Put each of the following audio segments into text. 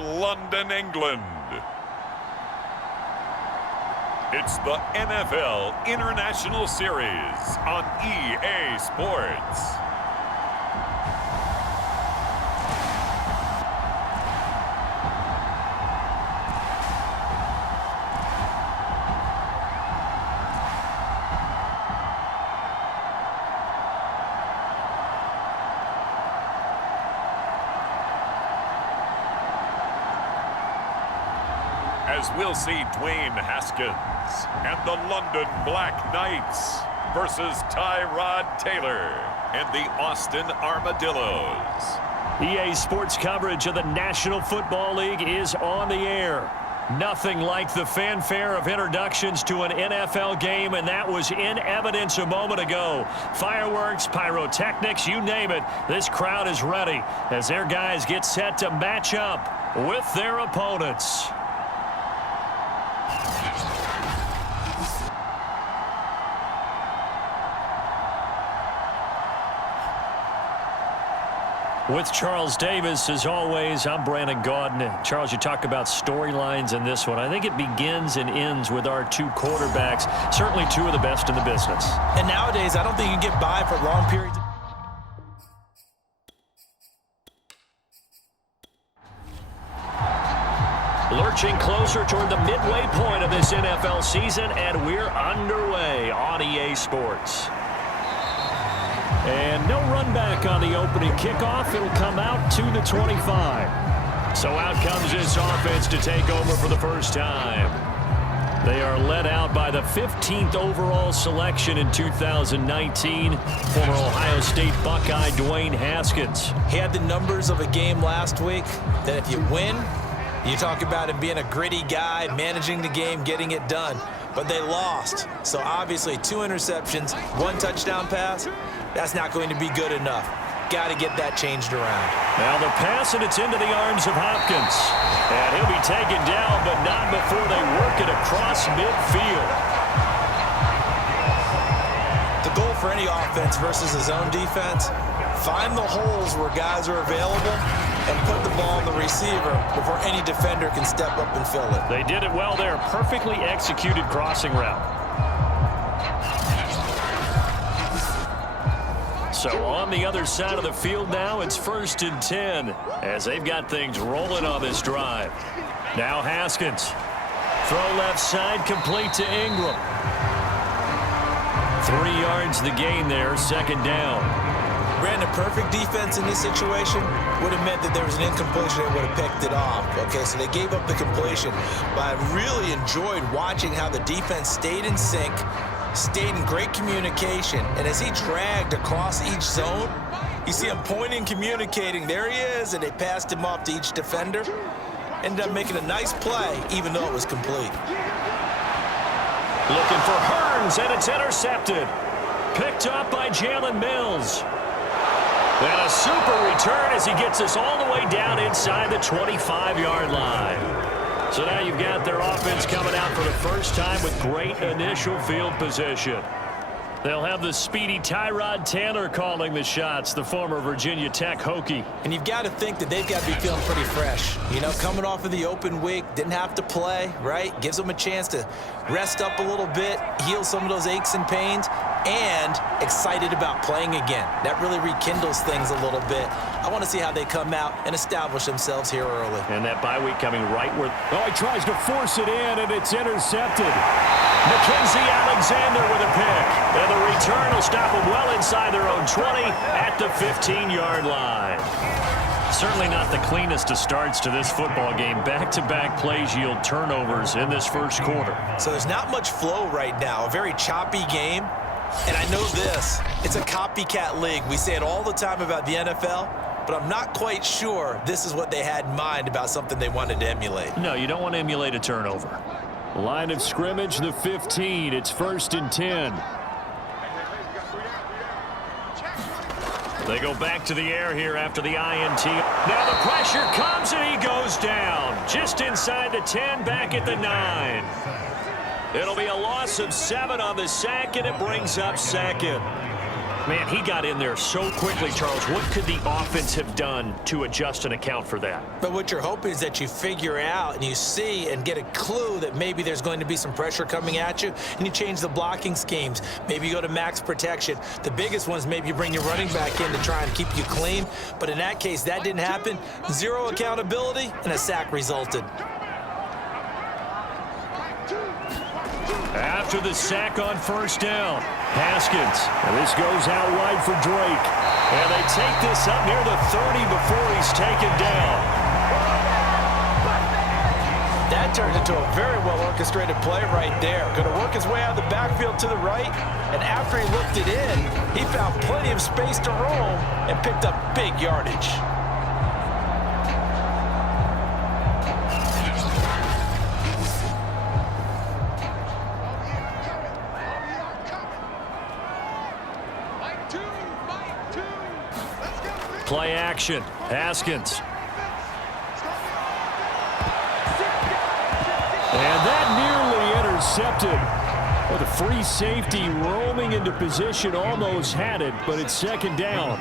London, England. It's the NFL International Series on EA Sports. As we'll see Dwayne Haskins and the London Black Knights versus Tyrod Taylor and the Austin Armadillos. EA Sports coverage of the National Football League is on the air. Nothing like the fanfare of introductions to an NFL game, and that was in evidence a moment ago. Fireworks, pyrotechnics, you name it. This crowd is ready as their guys get set to match up with their opponents. With Charles Davis, as always, I'm Brandon Gaudin. Charles, you talk about storylines in this one. I think it begins and ends with our two quarterbacks, certainly two of the best in the business. And nowadays, I don't think you can get by for long periods. Lurching closer toward the midway point of this NFL season, and we're underway on EA Sports. And no run back on the opening kickoff. It'll come out to the 25. So out comes this offense to take over for the first time. They are led out by the 15th overall selection in 2019. Former Ohio State Buckeye Dwayne Haskins. He had the numbers of a game last week that if you win, you talk about him being a gritty guy, managing the game, getting it done. But they lost. So obviously 2 interceptions, 1 touchdown pass. That's not going to be good enough. Got to get that changed around. Now the pass, and it's into the arms of Hopkins. And he'll be taken down, but not before they work it across midfield. The goal for any offense versus his own defense, find the holes where guys are available and put the ball on the receiver before any defender can step up and fill it. They did it well there. Perfectly executed crossing route. So on the other side of the field now, it's 1st and 10 as they've got things rolling on this drive. Now Haskins. Throw left side, complete to Ingram. 3 yards the gain there, 2nd down. Brandon, perfect defense in this situation would have meant that there was an incompletion and would have picked it off. Okay, so they gave up the completion. But I really enjoyed watching how the defense stayed in sync, stayed in great communication, and as he dragged across each zone, you see him pointing, communicating. There he is, and they passed him off to each defender. Ended up making a nice play, even though it was complete. Looking for Hearns, and it's intercepted. Picked up by Jalen Mills. And a super return as he gets us all the way down inside the 25-yard line. So now you've got their offense coming out for the first time with great initial field position. They'll have the speedy Tyrod Taylor calling the shots, the former Virginia Tech Hokie. And you've got to think that they've got to be feeling pretty fresh. You know, coming off of the open week, didn't have to play, right? Gives them a chance to rest up a little bit, heal some of those aches and pains, and excited about playing again. That really rekindles things a little bit. I want to see how they come out and establish themselves here early. And that bye week coming right where... Oh, he tries to force it in, and it's intercepted. Mackenzie Alexander with a pick. And the return will stop them well inside their own 20 at the 15-yard line. Certainly not the cleanest of starts to this football game. Back-to-back plays yield turnovers in this first quarter. So there's not much flow right now. A very choppy game. And I know this. It's a copycat league. We say it all the time about the NFL, but I'm not quite sure this is what they had in mind about something they wanted to emulate. No, you don't want to emulate a turnover. Line of scrimmage, the 15. It's 1st and 10. They go back to the air here after the INT. Now the pressure comes and he goes down. Just inside the 10, back at the 9. It'll be a loss of 7 on the sack, and it brings up 2nd. Man, he got in there so quickly, Charles. What could the offense have done to adjust and account for that? But what you're hoping is that you figure out and you see and get a clue that maybe there's going to be some pressure coming at you, and you change the blocking schemes. Maybe you go to max protection. The biggest one is maybe you bring your running back in to try and keep you clean. But in that case, that didn't happen. Zero accountability, and a sack resulted. After the sack on first down, Haskins. And this goes out wide for Drake. And they take this up near the 30 before he's taken down. That turned into a very well-orchestrated play right there. Going to work his way out of the backfield to the right. And after he looked it in, he found plenty of space to roam and picked up big yardage. Play action. Haskins. And that nearly intercepted. Well, the free safety roaming into position almost had it, but it's second down.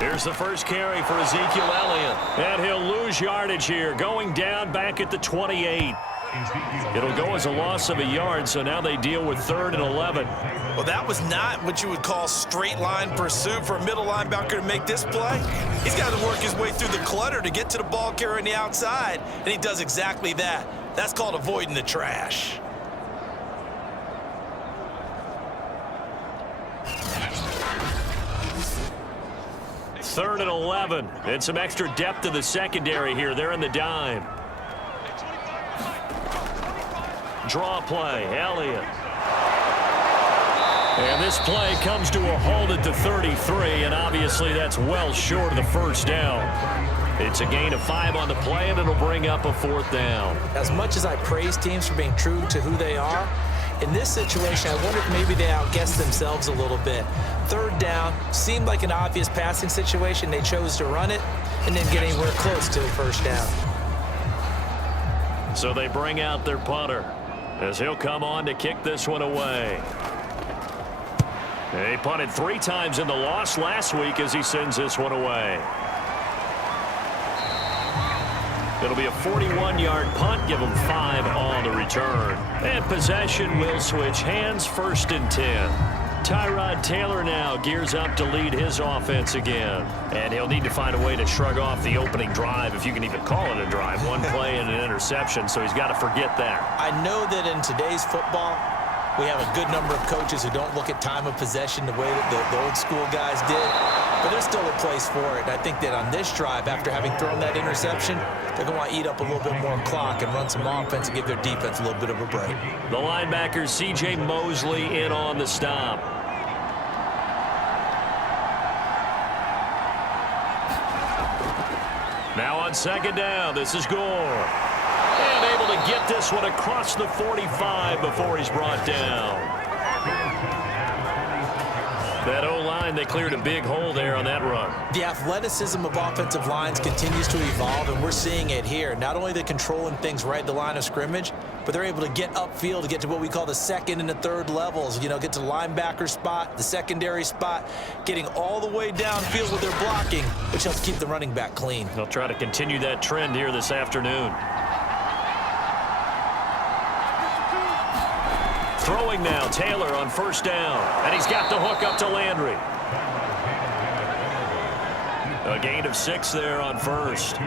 Here's the first carry for Ezekiel Elliott. And he'll lose yardage here, going down back at the 28. It'll go as a loss of a yard, so now they deal with 3rd and 11. Well, that was not what you would call straight line pursuit for a middle linebacker to make this play. He's got to work his way through the clutter to get to the ball carrier on the outside, and he does exactly that. That's called avoiding the trash. Third and 11. And some extra depth to the secondary here. They're in the dime. Draw play, Elliott. And this play comes to a halt at the 33, and obviously that's well short of the first down. It's a gain of 5 on the play, and it'll bring up a 4th down. As much as I praise teams for being true to who they are, in this situation, I wonder if maybe they outguessed themselves a little bit. 3rd down seemed like an obvious passing situation. They chose to run it and didn't get anywhere close to the first down. So they bring out their punter as he'll come on to kick this one away. He punted 3 times in the loss last week as he sends this one away. It'll be a 41-yard punt, give him 5 on the return. And possession will switch hands, 1st and 10. Tyrod Taylor now gears up to lead his offense again. And he'll need to find a way to shrug off the opening drive, if you can even call it a drive. 1 play and an interception, so he's got to forget that. I know that in today's football, we have a good number of coaches who don't look at time of possession the way that the old school guys did. But there's still a place for it. And I think that on this drive, after having thrown that interception, they're going to want to eat up a little bit more clock and run some offense and give their defense a little bit of a break. The linebacker, C.J. Mosley, in on the stop. Now on 2nd down, this is Gore. And able to get this one across the 45 before he's brought down. That O-line, they cleared a big hole there on that run. The athleticism of offensive lines continues to evolve, and we're seeing it here. Not only they're controlling things right at the line of scrimmage, but they're able to get upfield to get to what we call the 2nd and the 3rd levels. You know, get to the linebacker spot, the secondary spot, getting all the way downfield with their blocking, which helps keep the running back clean. They'll try to continue that trend here this afternoon. Throwing now, Taylor on 1st down. And he's got the hook up to Landry. A gain of 6 there on 1st.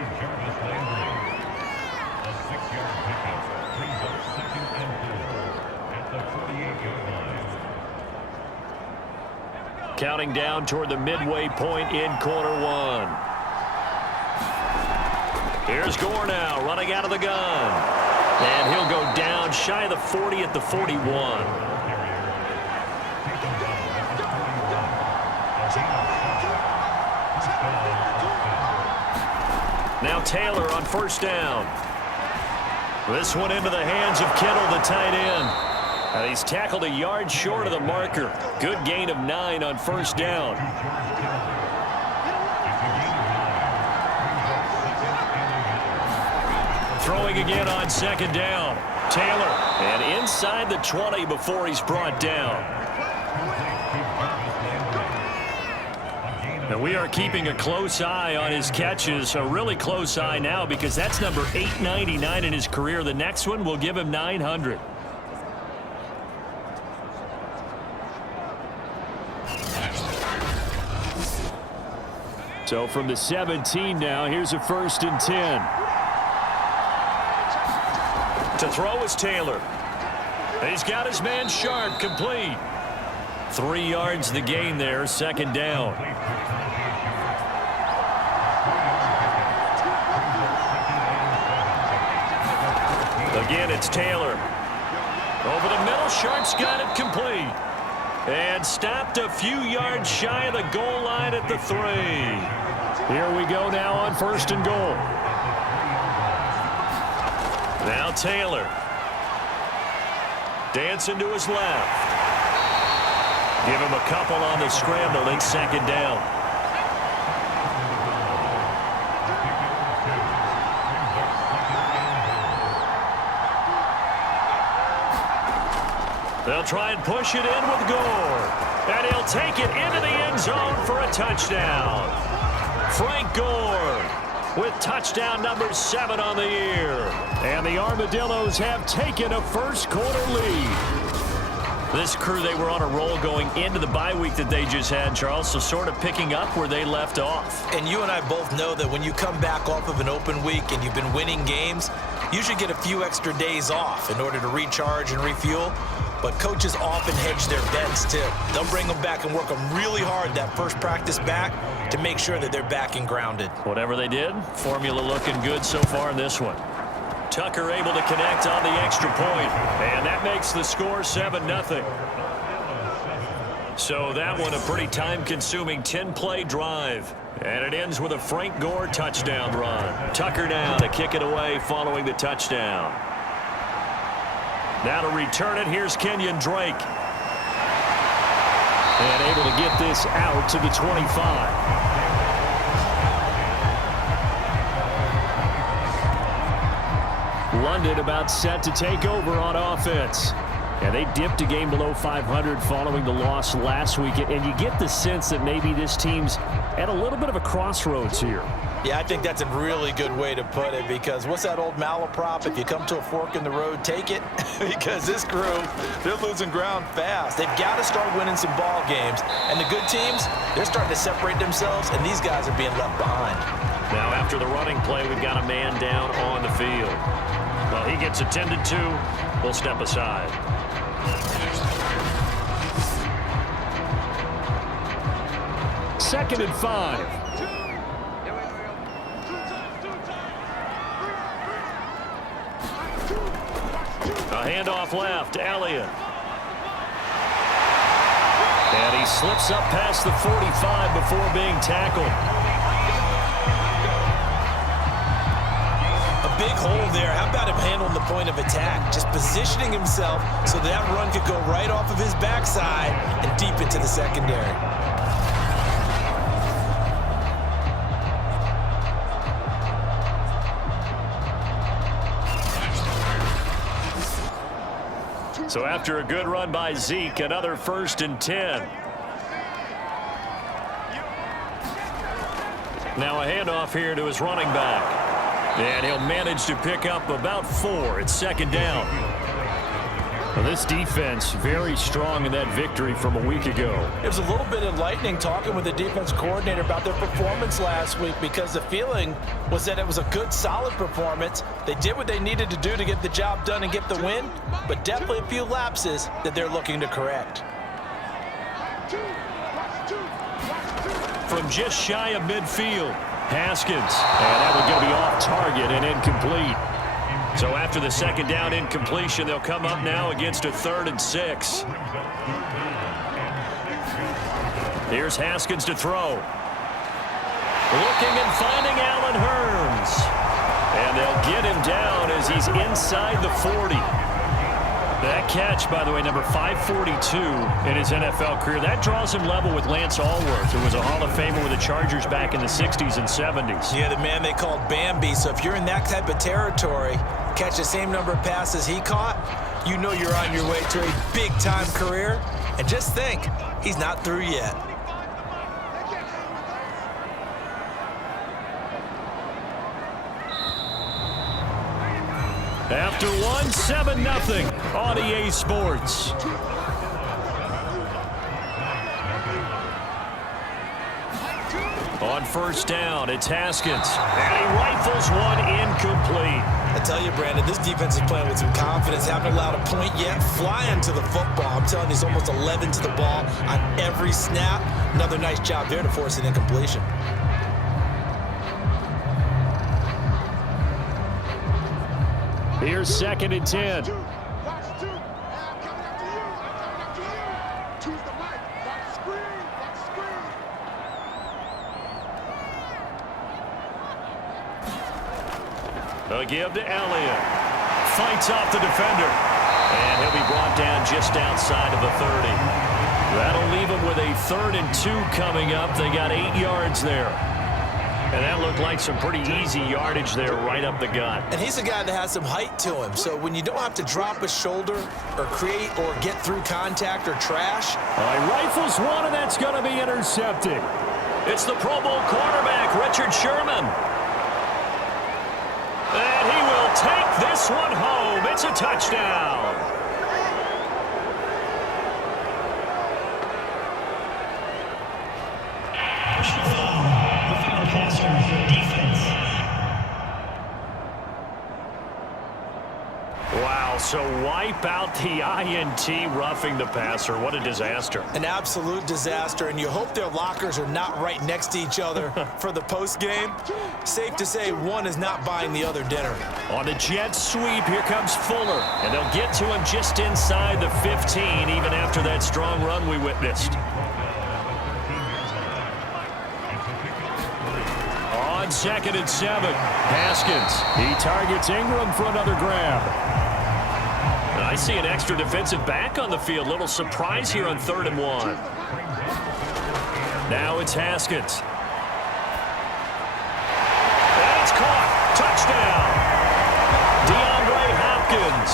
Counting down toward the midway point in quarter 1. Here's Gore now, running out of the gun. And he'll go down shy of the 40 at the 41. Now Taylor on 1st down. This one into the hands of Kittle, the tight end. And he's tackled a yard short of the marker. Good gain of 9 on 1st down. Throwing again on 2nd down. Taylor, and inside the 20 before he's brought down. And we are keeping a close eye on his catches, a really close eye now because that's number 899 in his career. The next one will give him 900. So from the 17 now, here's a 1st and 10. To throw is Taylor. He's got his man Sharp, complete. 3 yards the gain there, 2nd down. Again, it's Taylor. Over the middle, Sharp's got it complete. And stopped a few yards shy of the goal line at the 3. Here we go now on 1st and goal. Now Taylor. Dancing to his left. Give him a couple on the scramble in 2nd down. They'll try and push it in with Gore. And he'll take it into the end zone for a touchdown. Frank Gore with touchdown number 7 on the year. And the Armadillos have taken a first-quarter lead. This crew, they were on a roll going into the bye week that they just had, Charles, so sort of picking up where they left off. And you and I both know that when you come back off of an open week and you've been winning games, you should get a few extra days off in order to recharge and refuel. But coaches often hedge their bets, too. They'll bring them back and work them really hard that first practice back to make sure that they're back and grounded. Whatever they did, formula looking good so far in this one. Tucker able to connect on the extra point, and that makes the score 7-0. So that one a pretty time-consuming 10-play drive. And it ends with a Frank Gore touchdown run. Tucker now to kick it away following the touchdown. Now to return it, here's Kenyon Drake. And able to get this out to the 25. London about set to take over on offense. And they dipped a game below 500 following the loss last week. And you get the sense that maybe this team's at a little bit of a crossroads here. Yeah, I think that's a really good way to put it, because what's that old malaprop? If you come to a fork in the road, take it. Because this crew, they're losing ground fast. They've got to start winning some ball games. And the good teams, they're starting to separate themselves, and these guys are being left behind. Now after the running play, we've got a man down on the field. Well, he gets attended to. We'll step aside. Second and 5. A handoff left, Elliott. And he slips up past the 45 before being tackled. A big hole there. How about him handling the point of attack? Just positioning himself so that run could go right off of his backside and deep into the secondary. So after a good run by Zeke, another 1st and 10. Now a handoff here to his running back. And he'll manage to pick up about 4. It's 2nd down. Well, this defense very strong in that victory from a week ago. It was a little bit enlightening talking with the defense coordinator about their performance last week, because the feeling was that it was a good, solid performance. They did what they needed to do to get the job done and get the win, but definitely a few lapses that they're looking to correct. From just shy of midfield, Haskins. And that one going to be off target and incomplete. So after the 2nd down incompletion, they'll come up now against a 3rd and 6. Here's Haskins to throw. Looking and finding Allen Hurns. And they'll get him down as he's inside the 40. That catch, by the way, number 542 in his NFL career. That draws him level with Lance Allworth, who was a Hall of Famer with the Chargers back in the 60s and 70s. Yeah, the man they called Bambi. So if you're in that type of territory, catch the same number of passes he caught, you know you're on your way to a big-time career. And just think, he's not through yet. After one, 7-0 on EA Sports. On first down, it's Haskins. And he rifles one incomplete. I tell you, Brandon, this defense is playing with some confidence. Haven't allowed a point yet. Flying to the football. I'm telling you, he's almost 11 to the ball on every snap. Another nice job there to force an incompletion. Here's 2nd and 10. A give to Elliott. Fights off the defender. And he'll be brought down just outside of the 30. That'll leave him with a 3rd and 2 coming up. They got 8 yards there. And that looked like some pretty easy yardage there right up the gut. And he's a guy that has some height to him. So when you don't have to drop a shoulder or create or get through contact or trash. He rifles one, and that's going to be intercepted. It's the Pro Bowl quarterback, Richard Sherman. And he will take this one home. It's a touchdown. Wow, so wipe out the INT, roughing the passer. What a disaster. An absolute disaster, and you hope their lockers are not right next to each other for the postgame. Safe to say one is not buying the other dinner. On the jet sweep, here comes Fuller, and they'll get to him just inside the 15, even after that strong run we witnessed. On 2nd and 7, Haskins. He targets Ingram for another grab. I see an extra defensive back on the field. Little surprise here on 3rd and 1. Now it's Haskins. And it's caught. Touchdown. DeAndre Hopkins.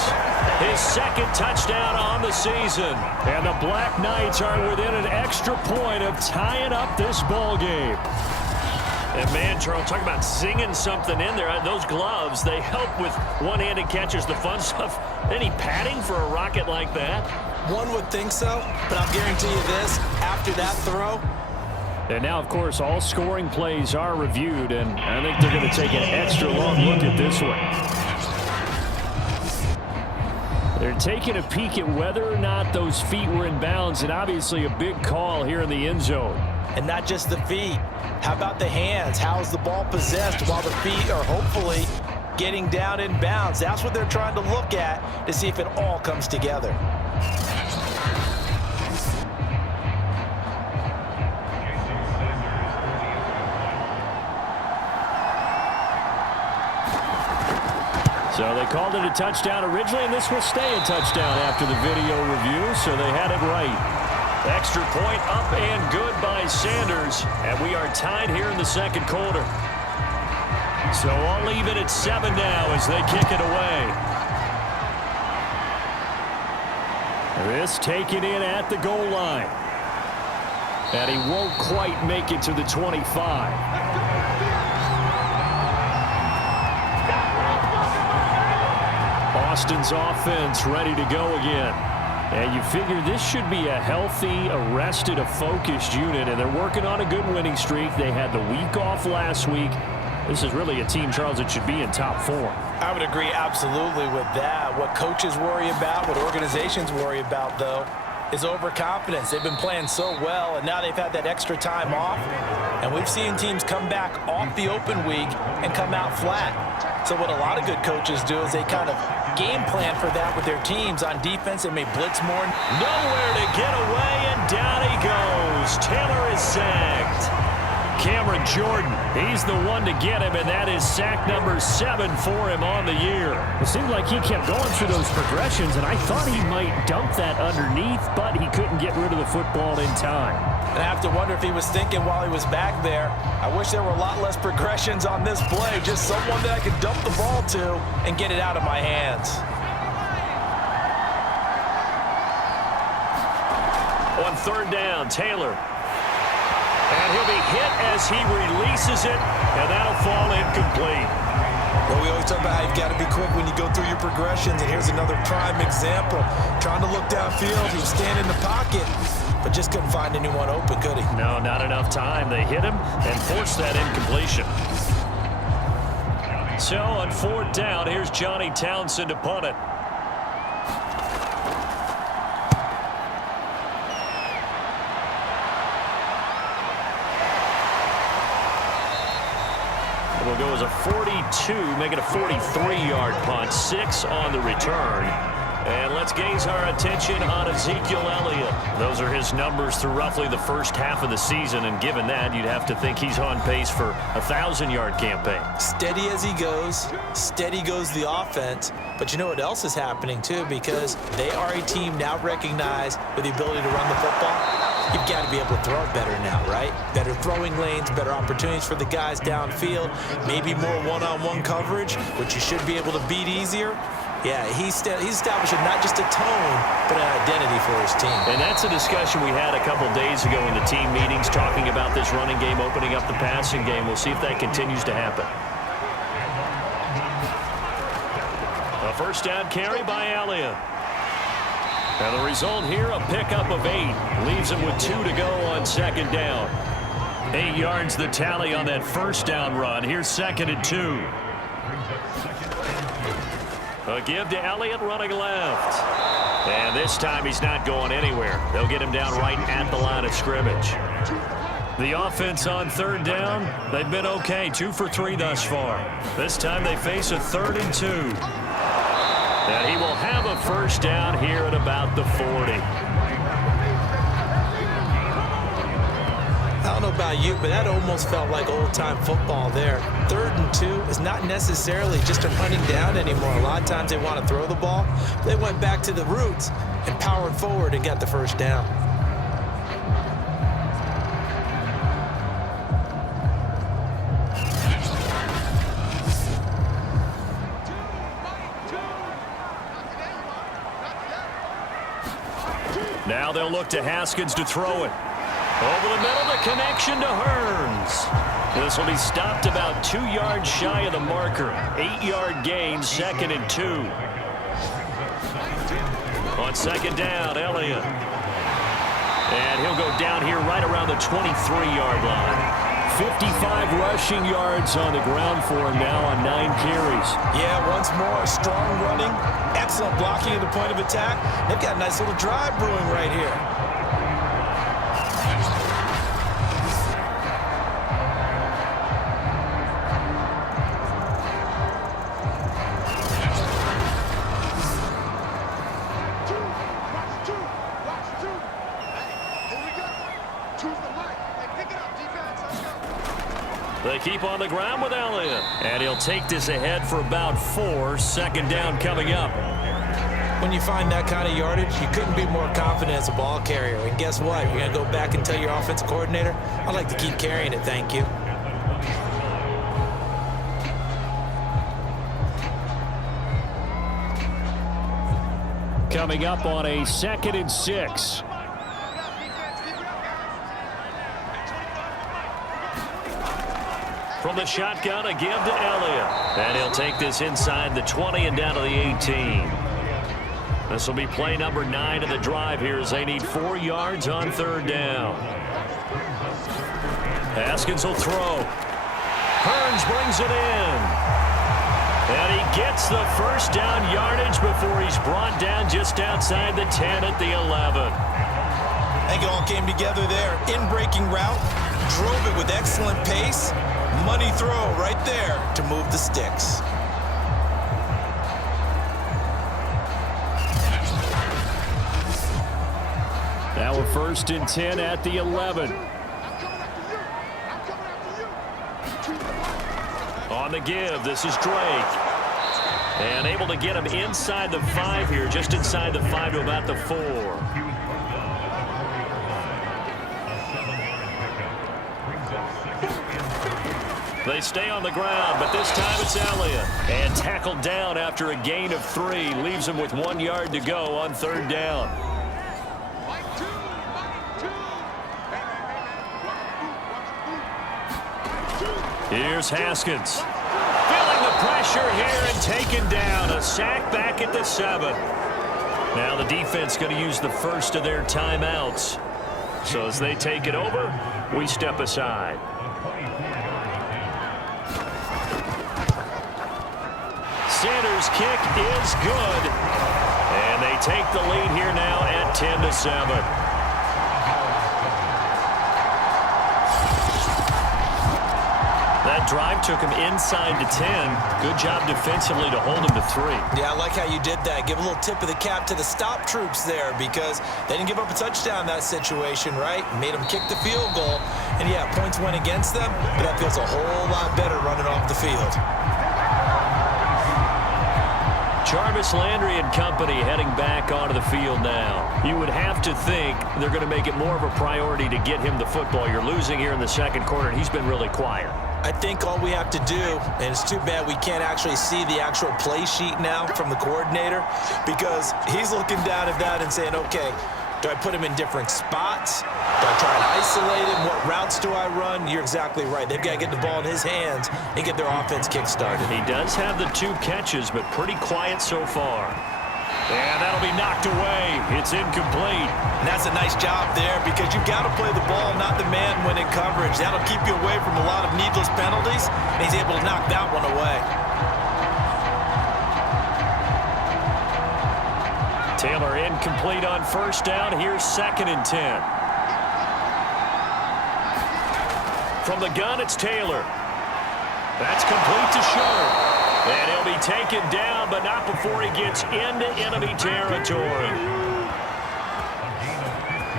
His 2nd touchdown on the season. And the Black Knights are within an extra point of tying up this ball game. And man, Charles, talk about singing something in there. Those gloves, they help with one-handed catches, the fun stuff. Any padding for a rocket like that? One would think so, but I'll guarantee you this, after that throw. And now, of course, all scoring plays are reviewed, and I think they're going to take an extra long look at this one. They're taking a peek at whether or not those feet were in bounds, and obviously a big call here in the end zone. And not just the feet. How about the hands? How is the ball possessed while the feet are hopefully getting down in bounds? That's what they're trying to look at to see if it all comes together. So they called it a touchdown originally, and this will stay a touchdown after the video review, so they had it right. Extra point up and good by Sanders. And we are tied here in the 2nd quarter. So I'll leave it at 7 now as they kick it away. This taken in at the goal line. And he won't quite make it to the 25. Austin's offense ready to go again. And you figure this should be a healthy, arrested, a focused unit, and they're working on a good winning streak. They had the week off last week. This is really a team, Charles, that should be in top 4. I would agree absolutely with that. What coaches worry about, what organizations worry about, though, is overconfidence. They've been playing so well, and now they've had that extra time off. And we've seen teams come back off the open week and come out flat. So what a lot of good coaches do is they kind of game plan for that with their teams. On defense, they may blitz more. Nowhere to get away, and down he goes. Taylor is sacked. Cameron Jordan, he's the one to get him, and that is sack number 7 for him on the year. It seemed like he kept going through those progressions, and I thought he might dump that underneath, but he couldn't get rid of the football in time. And I have to wonder if he was thinking while he was back there, I wish there were a lot less progressions on this play, just someone that I could dump the ball to and get it out of my hands. On 3rd down, Taylor. And he'll be hit as he releases it, and that'll fall incomplete. Well, we always always talk about how you've got to be quick when you go through your progressions, and here's another prime example. Trying to look downfield, he was standing in the pocket, but just couldn't find anyone open, could he? No, not enough time. They hit him and forced that incompletion. So on 4th down, here's Johnny Townsend to punt it. It'll go as a 42, make it a 43-yard punt, 6 on the return. And let's gaze our attention on Ezekiel Elliott. Those are his numbers through roughly the first half of the season, and given that, you'd have to think he's on pace for a 1,000-yard campaign. Steady as he goes, steady goes the offense. But you know what else is happening, too, because they are a team now recognized with the ability to run the football. You've got to be able to throw it better now, right? Better throwing lanes, better opportunities for the guys downfield, maybe more one-on-one coverage, which you should be able to beat easier. Yeah, he's establishing not just a tone, but an identity for his team. And that's a discussion we had a couple days ago in the team meetings, talking about this running game, opening up the passing game. We'll see if that continues to happen. A first down carry by Elliott. And the result here, a pickup of 8. Leaves him with 2 to go on 2nd down. 8 yards the tally on that first down run. Here's 2nd and 2. A give to Elliott running left. And this time he's not going anywhere. They'll get him down right at the line of scrimmage. The offense on 3rd down, they've been okay. 2 for 3 thus far. This time they face a 3rd and 2. And he will have a first down here at about the 40. I don't know about you, but that almost felt like old-time football there. 3rd and 2 is not necessarily just a running down anymore. A lot of times they want to throw the ball. They went back to the roots and powered forward and got the first down. Now they'll look to Haskins to throw it. Over the middle, the connection to Hearns. This will be stopped about 2 yards shy of the marker. 8-yard gain, 2nd and 2. On 2nd down, Elliott. And he'll go down here right around the 23-yard line. 55 rushing yards on the ground for him now on 9 carries. Yeah, once more, strong running, excellent blocking at the point of attack. They've got a nice little drive brewing right here. They keep on the ground with Elliott. And he'll take this ahead for about 4. 2nd down coming up. When you find that kind of yardage, you couldn't be more confident as a ball carrier. And guess what? You're going to go back and tell your offensive coordinator, I'd like to keep carrying it, thank you. Coming up on a 2nd and 6. From the shotgun, a give to Elliott. And he'll take this inside the 20 and down to the 18. This will be play number 9 of the drive here as they need 4 yards on 3rd down. Haskins will throw. Hearns brings it in. And he gets the first down yardage before he's brought down just outside the 10 at the 11. I think it all came together there. In-breaking route, drove it with excellent pace. Money throw right there to move the sticks. Now a 1st and 10 at the 11. On the give, this is Drake. And able to get him inside the 5 here, just inside the 5 to about the 4. They stay on the ground, but this time it's Elliott. And tackled down after a gain of 3. Leaves him with 1 yard to go on 3rd down. Here's Haskins. Feeling the pressure. pressure here and taken down. A sack back at the 7. Now the defense going to use the first of their timeouts. So as they take it over, we step aside. Sanders' kick is good. And they take the lead here now at 10-7. That drive took him inside to 10. Good job defensively to hold him to 3. Yeah, I like how you did that. Give a little tip of the cap to the stop troops there because they didn't give up a touchdown in that situation, right? Made them kick the field goal. And, yeah, points went against them, but that feels a whole lot better running off the field. Jarvis Landry and company heading back onto the field now. You would have to think they're going to make it more of a priority to get him the football. You're losing here in the second quarter, and he's been really quiet. I think all we have to do, and it's too bad we can't actually see the actual play sheet now from the coordinator because he's looking down at that and saying, okay, do I put him in different spots? Do I try and isolate him? What routes do I run? You're exactly right. They've got to get the ball in his hands and get their offense kick-started. He does have the 2 catches, but pretty quiet so far. And that'll be knocked away. It's incomplete. And that's a nice job there because you've got to play the ball, not the man when in coverage. That'll keep you away from a lot of needless penalties, and he's able to knock that one away. Taylor incomplete on first down. Here's 2nd and 10. From the gun, it's Taylor. That's complete to Sharp. And he'll be taken down, but not before he gets into enemy territory.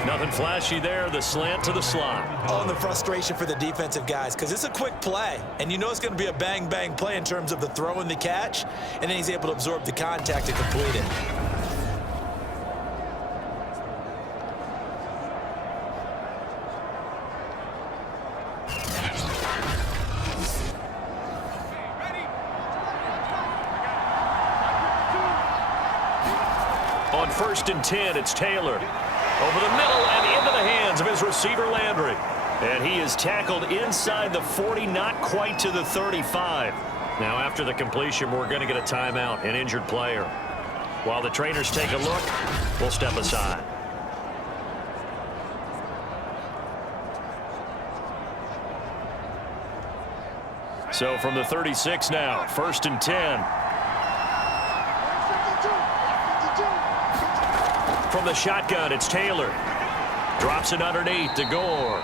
Nothing flashy there. The slant to the slot. Oh, and the frustration for the defensive guys because it's a quick play. And you know it's going to be a bang-bang play in terms of the throw and the catch. And then he's able to absorb the contact and complete it. On 1st and 10, it's Taylor. Over the middle and into the hands of his receiver, Landry. And he is tackled inside the 40, not quite to the 35. Now, after the completion, we're going to get a timeout, an injured player. While the trainers take a look, we'll step aside. So from the 36 now, 1st and 10. From the shotgun, it's Taylor. Drops it underneath to Gore.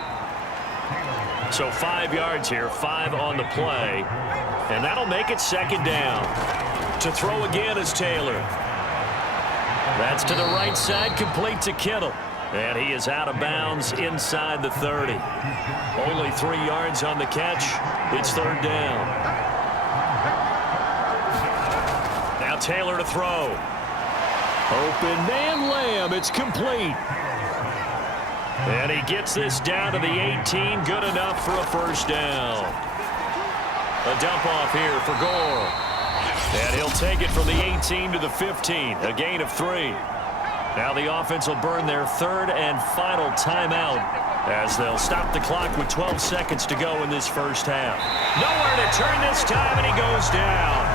So 5 yards here, 5 on the play. And that'll make it 2nd down. To throw again is Taylor. That's to the right side, complete to Kittle. And he is out of bounds inside the 30. Only 3 yards on the catch. It's 3rd down. Now Taylor to throw. Open man Lamb, it's complete. And he gets this down to the 18, good enough for a 1st down. A dump off here for Gore. And he'll take it from the 18 to the 15, a gain of 3. Now the offense will burn their 3rd and final timeout as they'll stop the clock with 12 seconds to go in this first half. Nowhere to turn this time, and he goes down.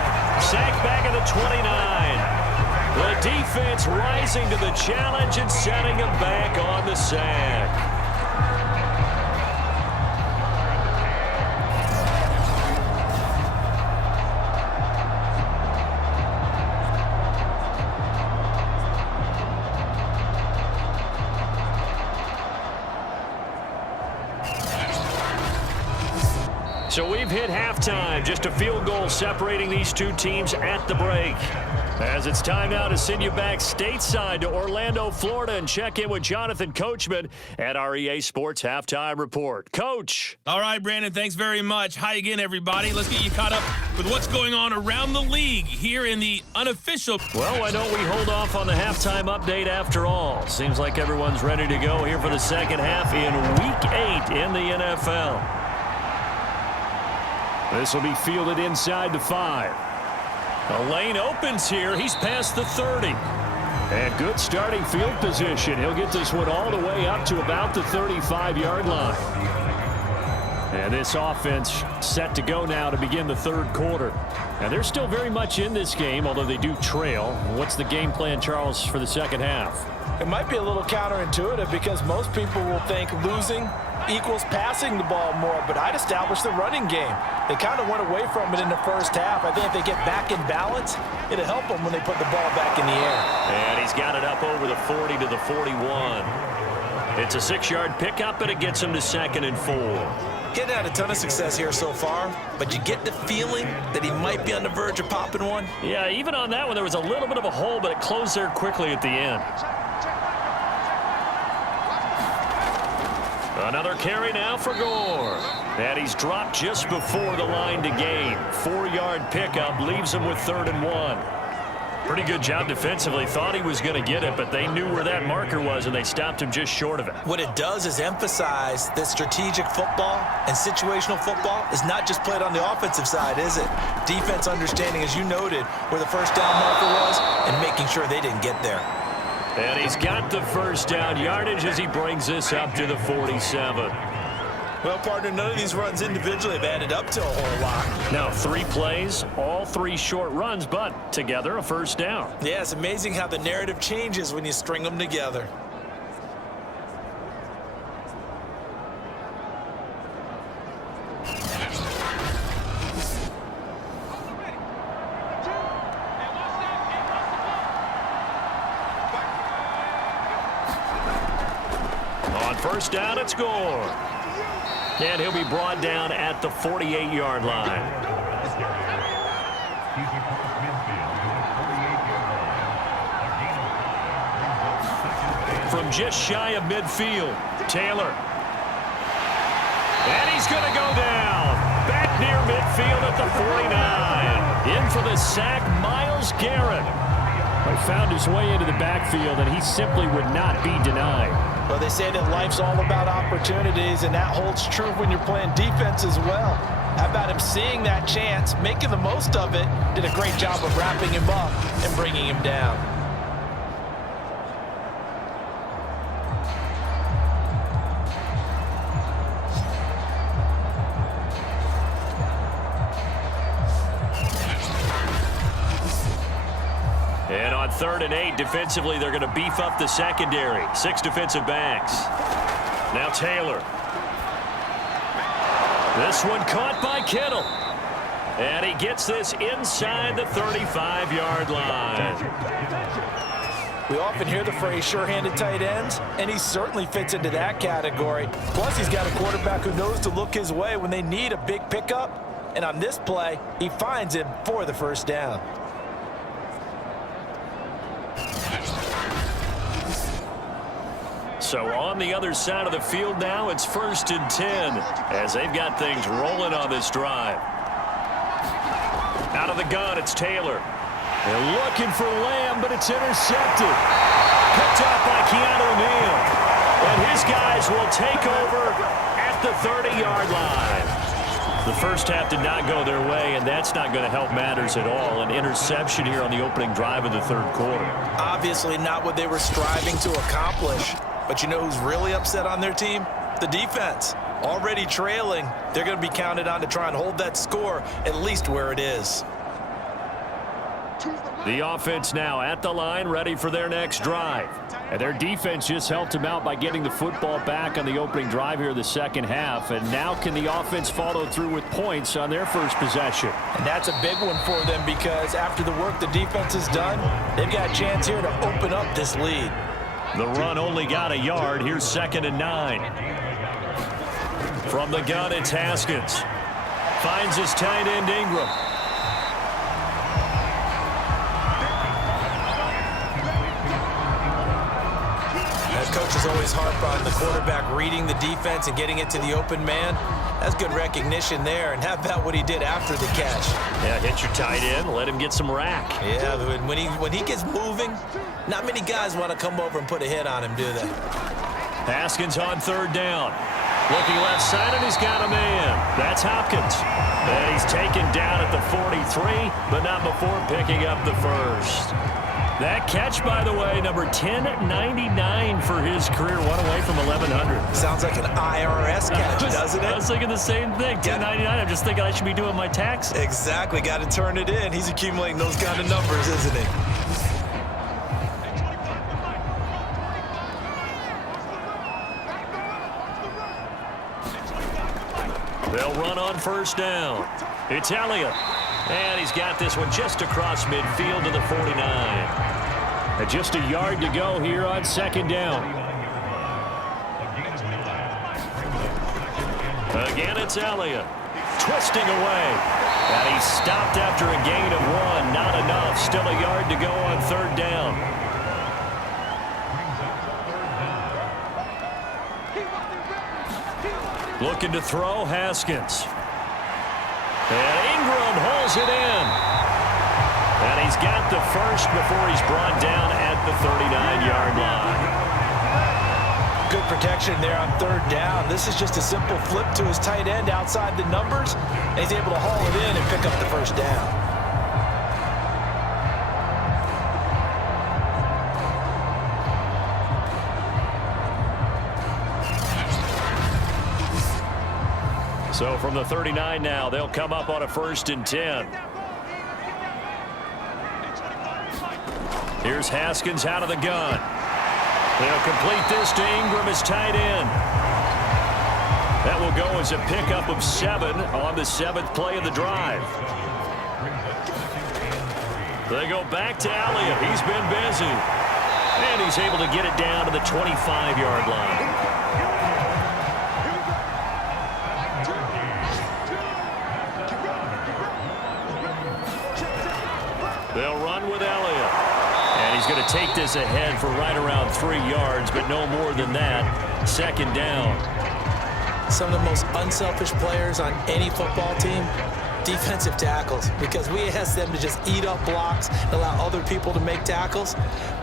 Sacked back at the 29. The defense rising to the challenge and setting him back on the sack. So we've hit halftime, just a field goal separating these 2 teams at the break. As it's time now to send you back stateside to Orlando, Florida, and check in with Jonathan Coachman at our EA Sports Halftime Report. Coach. All right, Brandon, thanks very much. Hi again, everybody. Let's get you caught up with what's going on around the league here in the unofficial. Well, why don't we hold off on the halftime update after all? Seems like everyone's ready to go here for the second half in Week 8 in the NFL. This will be fielded inside the 5. A lane opens here. He's past the 30. And good starting field position. He'll get this one all the way up to about the 35-yard line. And this offense set to go now to begin the third quarter. And they're still very much in this game, although they do trail. What's the game plan, Charles, for the second half? It might be a little counterintuitive because most people will think losing equals passing the ball more, but I'd establish the running game. They kind of went away from it in the first half. I think if they get back in balance, it'll help them when they put the ball back in the air. And he's got it up over the 40 to the 41. It's a 6-yard pickup, and it gets him to 2nd and 4. Getting had a ton of success here so far, but you get the feeling that he might be on the verge of popping one. Yeah, even on that one, there was a little bit of a hole, but it closed there quickly at the end. Another carry now for Gore. And he's dropped just before the line to gain. 4-yard pickup leaves him with 3rd and 1. Pretty good job defensively. Thought he was going to get it, but they knew where that marker was, and they stopped him just short of it. What it does is emphasize that strategic football and situational football is not just played on the offensive side, is it? Defense understanding, as you noted, where the first down marker was and making sure they didn't get there. And he's got the first down yardage as he brings this up to the 47. Well, partner, none of these runs individually have added up to a whole lot. Now, 3 plays, all 3 short runs, but together a first down. Yeah, it's amazing how the narrative changes when you string them together. On first down, it's Gore. And he'll be brought down at the 48-yard line. From just shy of midfield, Taylor. And he's going to go down. Back near midfield at the 49. In for the sack, Myles Garrett. He found his way into the backfield, and he simply would not be denied. Well, they say that life's all about opportunities, and that holds true when you're playing defense as well. How about him seeing that chance, making the most of it, did a great job of wrapping him up and bringing him down. And on 3rd and 8, defensively, they're going to beef up the secondary. 6 defensive backs. Now Taylor. This one caught by Kittle. And he gets this inside the 35-yard line. We often hear the phrase sure-handed tight ends, and he certainly fits into that category. Plus, he's got a quarterback who knows to look his way when they need a big pickup. And on this play, he finds him for the first down. So on the other side of the field now, it's 1st and 10 as they've got things rolling on this drive. Out of the gun, it's Taylor. They're looking for Lamb, but it's intercepted. Picked up by Keanu Neal. And his guys will take over at the 30-yard line. The first half did not go their way, and that's not going to help matters at all. An interception here on the opening drive of the third quarter. Obviously not what they were striving to accomplish. But you know who's really upset on their team? The defense. Already trailing, they're going to be counted on to try and hold that score at least where it is. The offense now at the line, ready for their next drive. And their defense just helped them out by getting the football back on the opening drive here in the second half. And now can the offense follow through with points on their first possession? And that's a big one for them because after the work the defense has done, they've got a chance here to open up this lead. The run only got a yard. Here's 2nd and 9. From the gun, it's Haskins. Finds his tight end, Ingram. Coaches always harp on the quarterback reading the defense and getting it to the open man. That's good recognition there. And how about what he did after the catch? Yeah, hit your tight end, let him get some rack. Yeah, when he gets moving, not many guys want to come over and put a hit on him, do they? Haskins on 3rd down. Looking left side, and he's got a man. That's Hopkins. And he's taken down at the 43, but not before picking up the first. That catch, by the way, number 1099 for his career, one away from 1,100. Sounds like an IRS catch, doesn't it? I was thinking the same thing, 1099. I'm just thinking I should be doing my tax. Exactly, got to turn it in. He's accumulating those kind of numbers, isn't he? They'll run on first down. It's Elliott. And he's got this one just across midfield to the 49. And just a yard to go here on second down. Again, it's Elliott. Twisting away. And he's stopped after a gain of 1. Not enough. Still a yard to go on third down. Looking to throw, Haskins. And Ingram holds it in. And he's got the first before he's brought down at the 39-yard line. Good protection there on third down. This is just a simple flip to his tight end outside the numbers, and he's able to haul it in and pick up the first down. So from the 39 now, they'll come up on a 1st and 10. Here's Haskins out of the gun. They'll complete this to Ingram as tight end. That will go as a pickup of 7 on the 7th play of the drive. They go back to Elliott. He's been busy. And he's able to get it down to the 25-yard line. They'll run with Elliott. And he's going to take this ahead for right around 3 yards, but no more than that. Second down. Some of the most unselfish players on any football team, defensive tackles, because we ask them to just eat up blocks and allow other people to make tackles.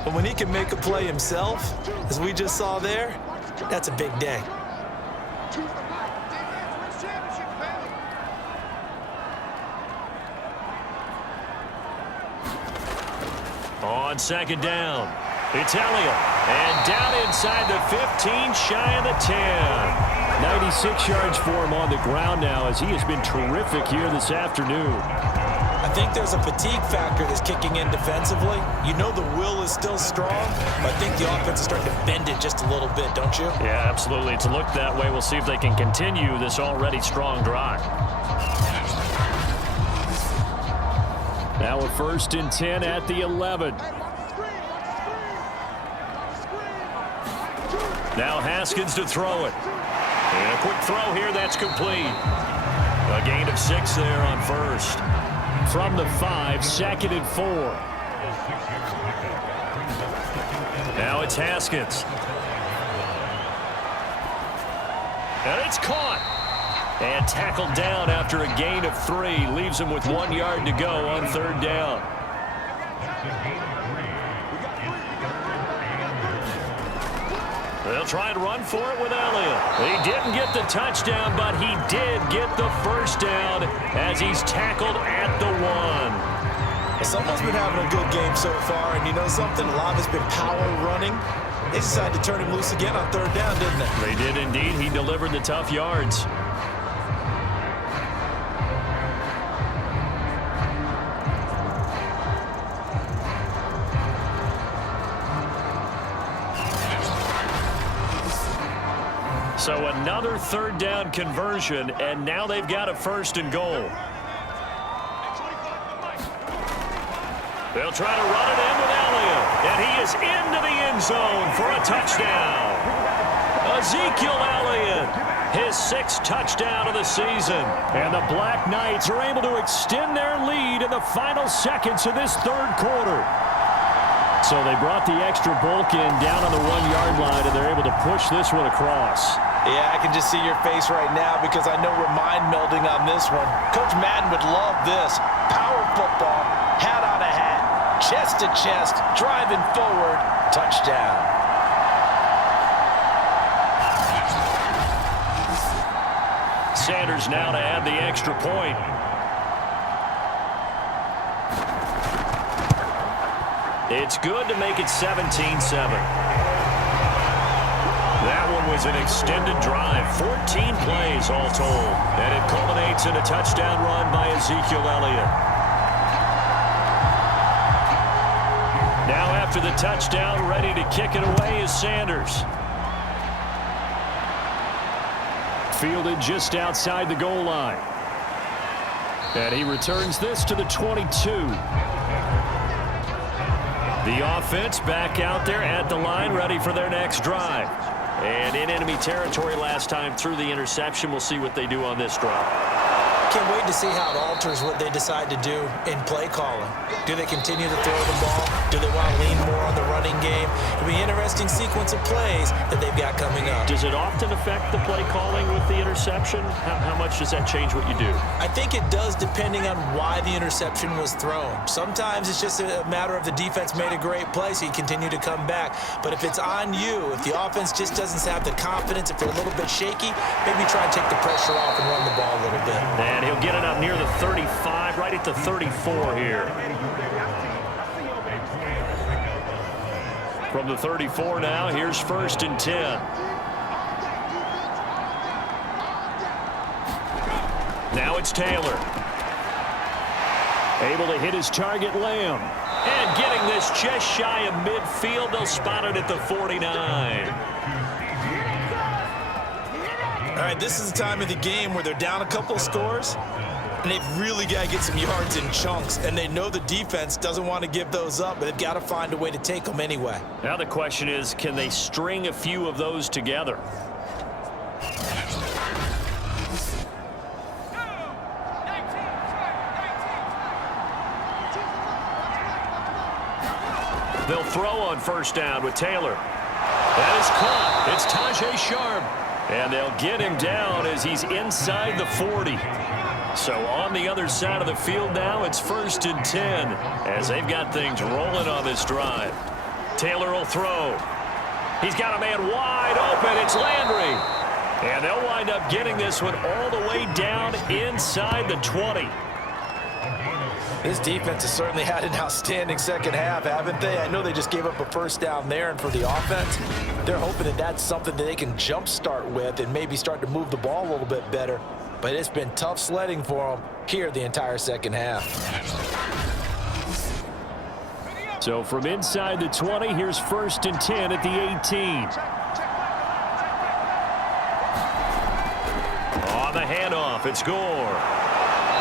But when he can make a play himself, as we just saw there, that's a big day. On second down, it's Elliott. And down inside the 15, shy of the 10. 96 yards for him on the ground now as he has been terrific here this afternoon. I think there's a fatigue factor that's kicking in defensively. You know the will is still strong, but I think the offense is starting to bend it just a little bit, don't you? Yeah, absolutely. It's looked that way. We'll see if they can continue this already strong drive. Now a 1st and 10 at the 11. Now Haskins to throw it. And a quick throw here, that's complete. A gain of 6 there on first. From the 5, 2nd and 4. Now it's Haskins. And it's caught. And tackled down after a gain of 3. Leaves him with 1 yard to go on third down. They'll try and run for it with Elliott. He didn't get the touchdown, but he did get the first down as he's tackled at the 1. Someone's been having a good game so far, and you know something? A lot of it's been power running. They decided to turn him loose again on third down, didn't they? They did indeed. He delivered the tough yards. So another third down conversion, and now they've got a 1st and goal. They'll try to run it in with Elliott, and he is into the end zone for a touchdown. Ezekiel Elliott, his 6th touchdown of the season. And the Black Knights are able to extend their lead in the final seconds of this third quarter. So they brought the extra bulk in down on the 1 yard line, and they're able to push this one across. Yeah, I can just see your face right now because I know we're mind melding on this one. Coach Madden would love this. Power football, hat on a hat, chest to chest, driving forward, touchdown. Sanders now to add the extra point. It's good to make it 17-7. That one was an extended drive, 14 plays all told. And it culminates in a touchdown run by Ezekiel Elliott. Now after the touchdown, ready to kick it away is Sanders. Fielded just outside the goal line. And he returns this to the 22. The offense back out there at the line, ready for their next drive. And in enemy territory last time through the interception. We'll see what they do on this drive. Can't wait to see how it alters what they decide to do in play calling. Do they continue to throw the ball? Do they want to lean more on the running game? It'll be an interesting sequence of plays that they've got coming up. Does it often affect the play calling with the interception? How much does that change what you do? I think it does, depending on why the interception was thrown. Sometimes it's just a matter of the defense made a great play, so you continue to come back. But if it's on you, if the offense just doesn't have the confidence, if they're a little bit shaky, maybe try and take the pressure off and run the ball a little bit. And he'll get it up near the 35, right at the 34 here. From the 34 now, here's 1st and 10. Now it's Taylor. Able to hit his target, Lamb. And getting this just shy of midfield. They'll spot it at the 49. All right, this is the time of the game where they're down a couple of scores, and they've really got to get some yards in chunks, and they know the defense doesn't want to give those up, but they've got to find a way to take them anyway. Now the question is, can they string a few of those together? They'll throw on 1st down with Taylor. That is caught. It's Tajay Sharp. And they'll get him down as he's inside the 40. So on the other side of the field now, it's 1st and 10 as they've got things rolling on this drive. Taylor will throw. He's got a man wide open. It's Landry. And they'll wind up getting this one all the way down inside the 20. This defense has certainly had an outstanding second half, haven't they? I know they just gave up a 1st down there, and for the offense, they're hoping that that's something that they can jumpstart with and maybe start to move the ball a little bit better. But it's been tough sledding for them here the entire second half. So from inside the 20, here's 1st and 10 at the 18. On the handoff, it's Gore.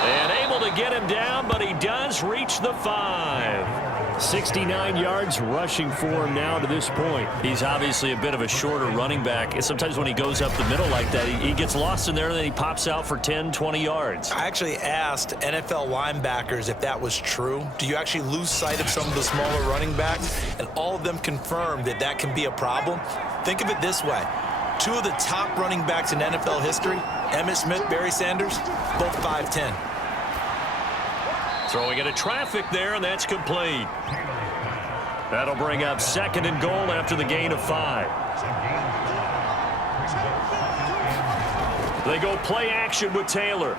And able to get him down, but he does reach the 5. 69 yards rushing for him now to this point. He's obviously a bit of a shorter running back. And sometimes when he goes up the middle like that, he gets lost in there, and then he pops out for 10, 20 yards. I actually asked NFL linebackers if that was true. Do you actually lose sight of some of the smaller running backs? And all of them confirmed that that can be a problem. Think of it this way. 2 of the top running backs in NFL history, Emmitt Smith, Barry Sanders, both 5'10". Throwing into traffic there, and that's complete. That'll bring up 2nd and goal after the gain of 5. They go play action with Taylor.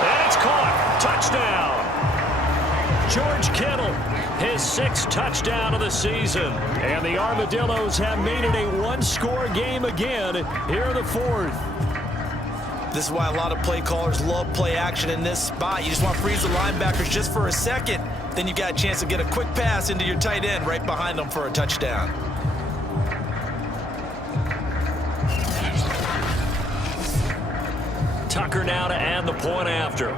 And it's caught. Touchdown. George Kittle, his 6th touchdown of the season. And the Armadillos have made it a one-score game again here in the 4th. This is why a lot of play callers love play action in this spot. You just want to freeze the linebackers just for a second. Then you got a chance to get a quick pass into your tight end right behind them for a touchdown. Tucker now to add the point after.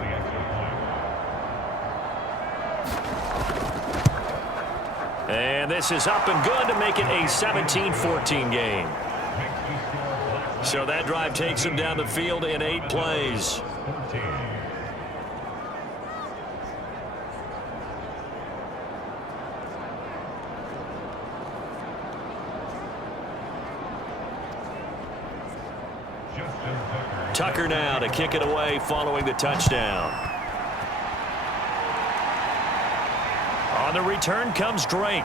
And this is up and good to make it a 17-14 game. So that drive takes him down the field in 8 plays. Tucker now to kick it away following the touchdown. On the return comes Drake.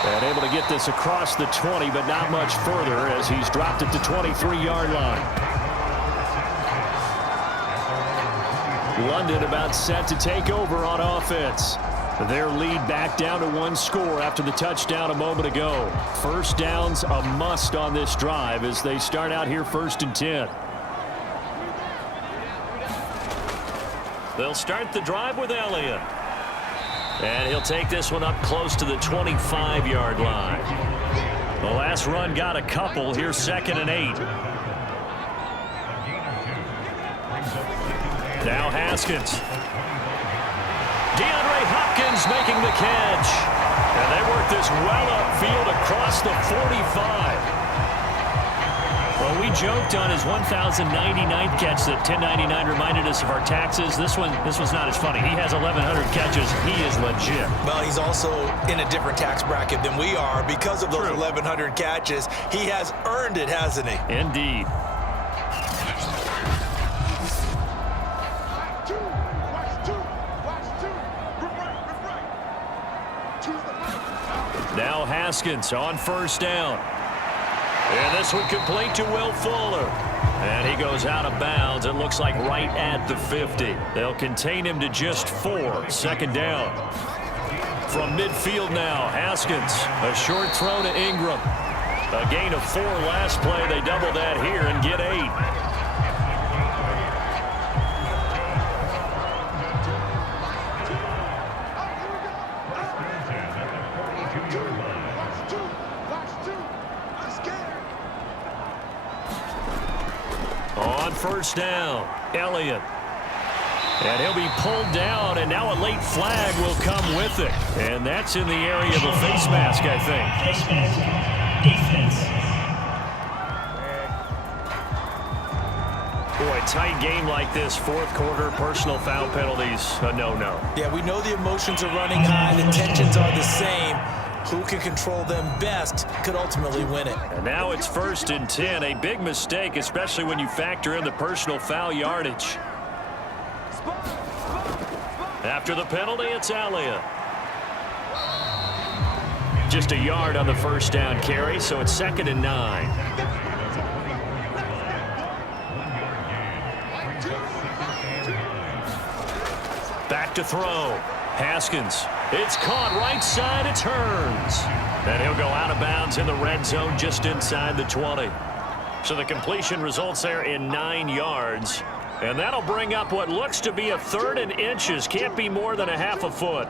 And able to get this across the 20, but not much further as he's dropped at the 23-yard line. London about set to take over on offense. Their lead back down to 1 score after the touchdown a moment ago. First down's a must on this drive as they start out here 1st and 10. They'll start the drive with Elliott. And he'll take this one up close to the 25-yard line. The last run got a couple. Here's 2nd and 8. Now Haskins. DeAndre Hopkins making the catch. And they work this well upfield across the 45. Well, we joked on his 1,099th catch that 1099 reminded us of our taxes. This one's not as funny. He has 1,100 catches. He is legit. Well, he's also in a different tax bracket than we are because of those 1,100 catches. He has earned it, hasn't he? Indeed. Now Haskins on 1st down. And this one complete to Will Fuller. And he goes out of bounds. It looks like right at the 50. They'll contain him to just 4. 2nd down. From midfield now, Haskins. A short throw to Ingram. A gain of 4 last play. They double that here and get 8. On 1st down, Elliott. And he'll be pulled down, and now a late flag will come with it. And that's in the area of a face mask, I think. Face mask. Defense. Boy, tight game like this, 4th quarter, personal foul penalties, a no-no. Yeah, we know the emotions are running high. The tensions are the same. Who can control them best could ultimately win it. And now it's 1st and 10. A big mistake, especially when you factor in the personal foul yardage. After the penalty, it's Elliott. Just a yard on the 1st down carry, so it's 2nd and 9. Back to throw. Haskins. It's caught right side. It turns. And he'll go out of bounds in the red zone just inside the 20. So the completion results there in 9 yards. And that'll bring up what looks to be a 3rd and inches. Can't be more than a half a foot.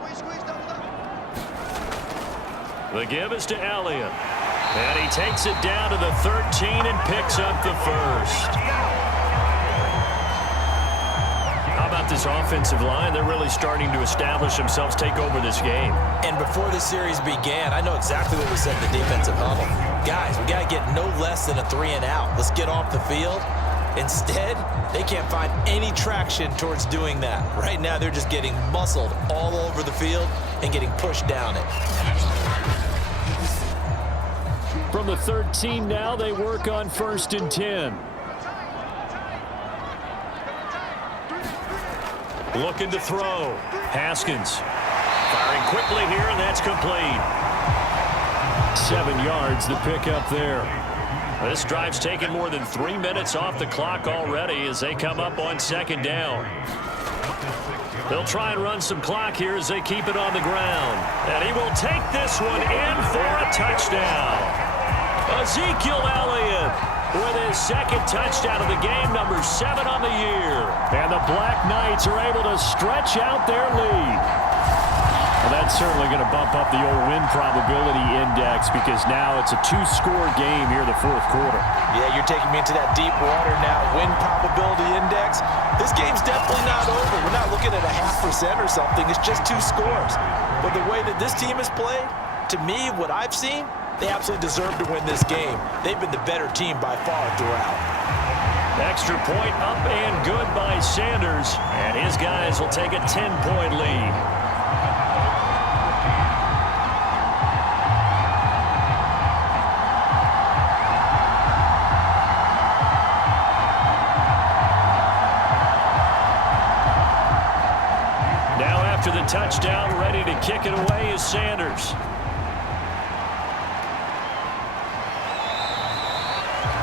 The give is to Elliott. And he takes it down to the 13 and picks up the 1st. How about this offensive line? They're really starting to establish themselves, take over this game. And before the series began, I know exactly what we said in the defensive huddle. Guys, we got to get no less than a 3 and out. Let's get off the field. Instead, they can't find any traction towards doing that. Right now, they're just getting muscled all over the field and getting pushed down it. From the 13 now, they work on 1st and 10. Looking to throw. Haskins firing quickly here, and that's complete. 7 yards the pick up there. This drive's taken more than 3 minutes off the clock already as they come up on 2nd down. They'll try and run some clock here as they keep it on the ground. And he will take this one in for a touchdown. Ezekiel Elliott with his 2nd touchdown of the game, number 7 on the year. And the Black Knights are able to stretch out their lead. Well, that's certainly going to bump up the old win probability index because now it's a 2-score game here in the 4th quarter. Yeah, you're taking me into that deep water now. Win probability index. This game's definitely not over. We're not looking at a 0.5% or something. It's just 2 scores. But the way that this team has played, to me, what I've seen, they absolutely deserve to win this game. They've been the better team by far throughout. Extra point up and good by Sanders. And his guys will take a 10-point lead. Now after the touchdown, ready to kick it away is Sanders.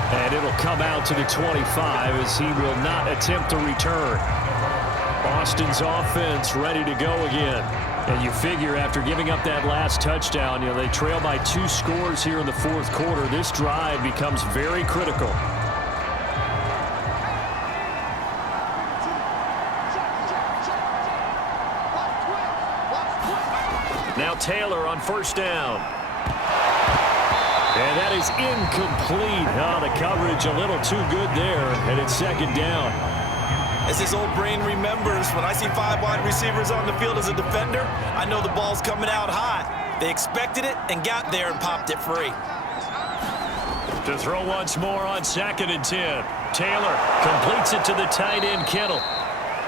And it'll come out to the 25 as he will not attempt to return. Austin's offense ready to go again. And you figure after giving up that last touchdown, they trail by 2 scores here in the fourth quarter. This drive becomes very critical. Now Taylor on first down. And that is incomplete. Oh, the coverage a little too good there, and it's second down. As his old brain remembers, when I see 5 wide receivers on the field as a defender, I know the ball's coming out hot. They expected it and got there and popped it free. To throw once more on 2nd and 10. Taylor completes it to the tight end, Kittle.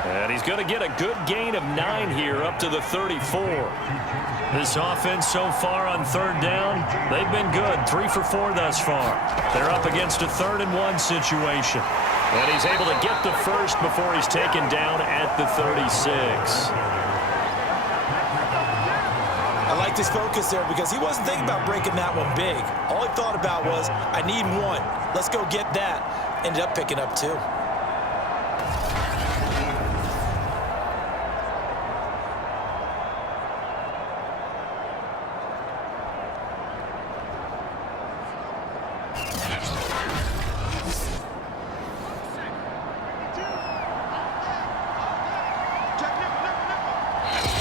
And he's going to get a good gain of 9 here up to the 34. This offense so far on 3rd down, they've been good. 3 for 4 thus far. They're up against a 3rd and 1 situation. And he's able to get the first before he's taken down at the 36. I liked his focus there because he wasn't thinking about breaking that one big. All he thought about was, I need 1. Let's go get that. Ended up picking up 2.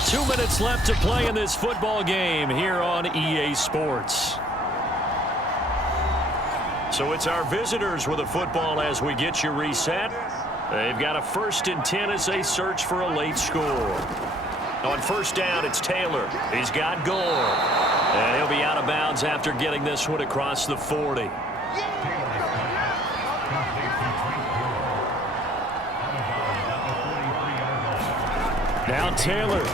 2 minutes left to play in this football game here on EA Sports. So it's our visitors with a football as we get you reset. They've got a 1st and 10 as they search for a late score. On first down, it's Taylor. He's got Gore. And he'll be out of bounds after getting this one across the 40. Now Taylor.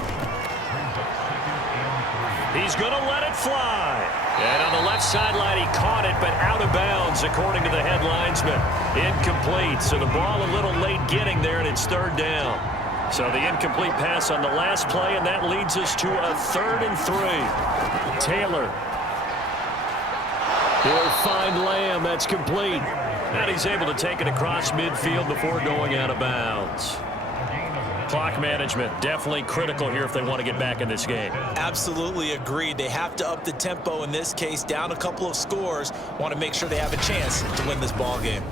He's going to let it fly. And on the left sideline, he caught it, but out of bounds, according to the head linesman. Incomplete, so the ball a little late getting there, and it's 3rd down. So the incomplete pass on the last play, and that leads us to a 3rd and 3. Taylor. He'll find Lamb. That's complete. And he's able to take it across midfield before going out of bounds. Clock management definitely critical here if they want to get back in this game. Absolutely agreed. They have to up the tempo in this case, down a couple of scores. Want to make sure they have a chance to win this ball game.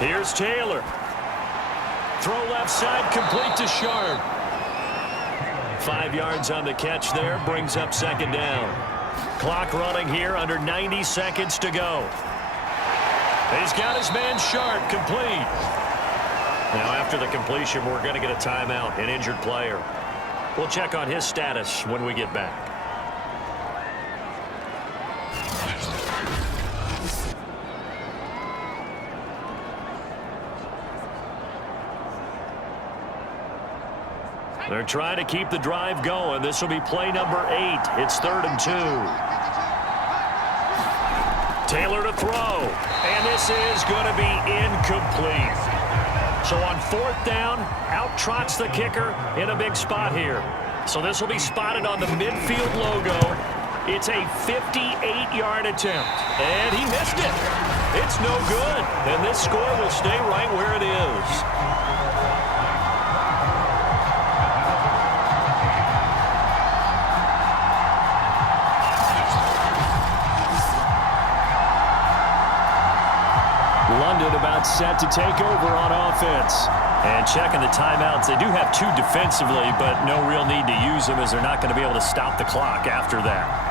Here's Taylor. Throw left side, complete to Sharp. 5 yards on the catch there, brings up 2nd down. Clock running here, under 90 seconds to go. He's got his man Sharp, complete. Now after the completion, we're going to get a timeout, an injured player. We'll check on his status when we get back. They're trying to keep the drive going. This will be play number 8. It's 3rd and 2. Taylor to throw. And this is going to be incomplete. So on 4th down, out trots the kicker in a big spot here. So this will be spotted on the midfield logo. It's a 58-yard attempt. And he missed it. It's no good. And this score will stay right where it is. London about set to take over on offense. And checking the timeouts. They do have 2 defensively, but no real need to use them as they're not going to be able to stop the clock after that.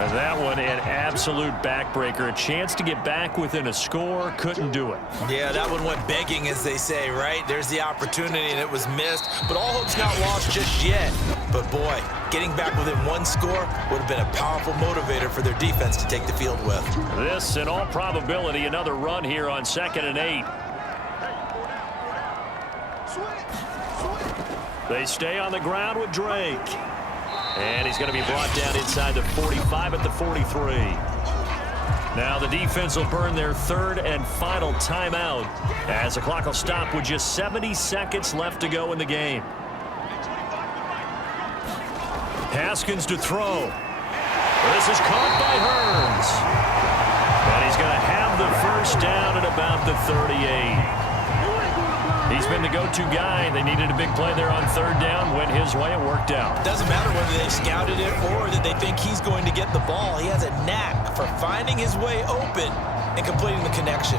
And that one, an absolute backbreaker. A chance to get back within a score, couldn't do it. Yeah, that one went begging, as they say, right? There's the opportunity, and it was missed. But all hope's not lost just yet. But, boy, getting back within 1 score would have been a powerful motivator for their defense to take the field with. This, in all probability, another run here on 2nd and 8. They stay on the ground with Drake. And he's going to be brought down inside the 45 at the 43. Now the defense will burn their third and final timeout as the clock will stop with just 70 seconds left to go in the game. Haskins to throw. This is caught by Hearns. And he's going to have the first down at about the 38. He's been the go-to guy. They needed a big play there on third down. Went his way. It worked out. It doesn't matter whether they scouted it or that they think he's going to get the ball. He has a knack for finding his way open and completing the connection.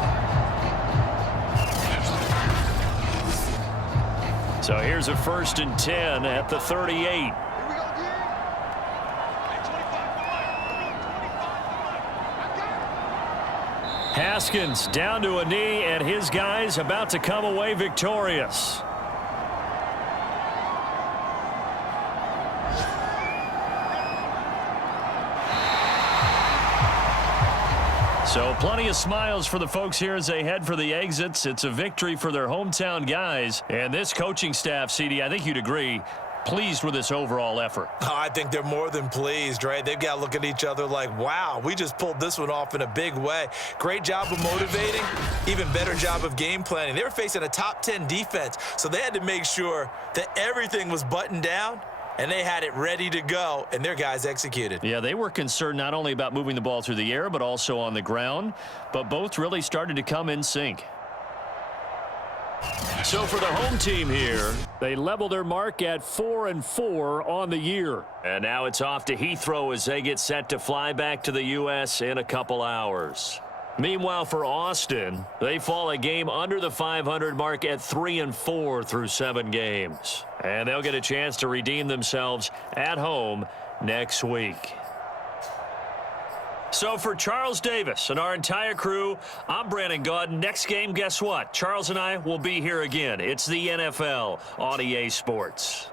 So here's a 1st and 10 at the 38. Haskins down to a knee, and his guys about to come away victorious. So plenty of smiles for the folks here as they head for the exits. It's a victory for their hometown guys. And this coaching staff, CD, I think you'd agree, pleased with this overall effort. Oh, I think they're more than pleased, right? They've got to look at each other like, wow, we just pulled this one off in a big way. Great job of motivating, even better job of game planning. They were facing a top 10 defense, so they had to make sure that everything was buttoned down, and they had it ready to go, and their guys executed. Yeah, they were concerned not only about moving the ball through the air, but also on the ground, but both really started to come in sync. So for the home team here, they level their mark at 4-4 on the year. And now it's off to Heathrow as they get set to fly back to the U.S. in a couple hours. Meanwhile, for Austin, they fall a game under the 500 mark at 3-4 through 7 games. And they'll get a chance to redeem themselves at home next week. So for Charles Davis and our entire crew, I'm Brandon Gaudin. Next game, guess what? Charles and I will be here again. It's the NFL on EA Sports.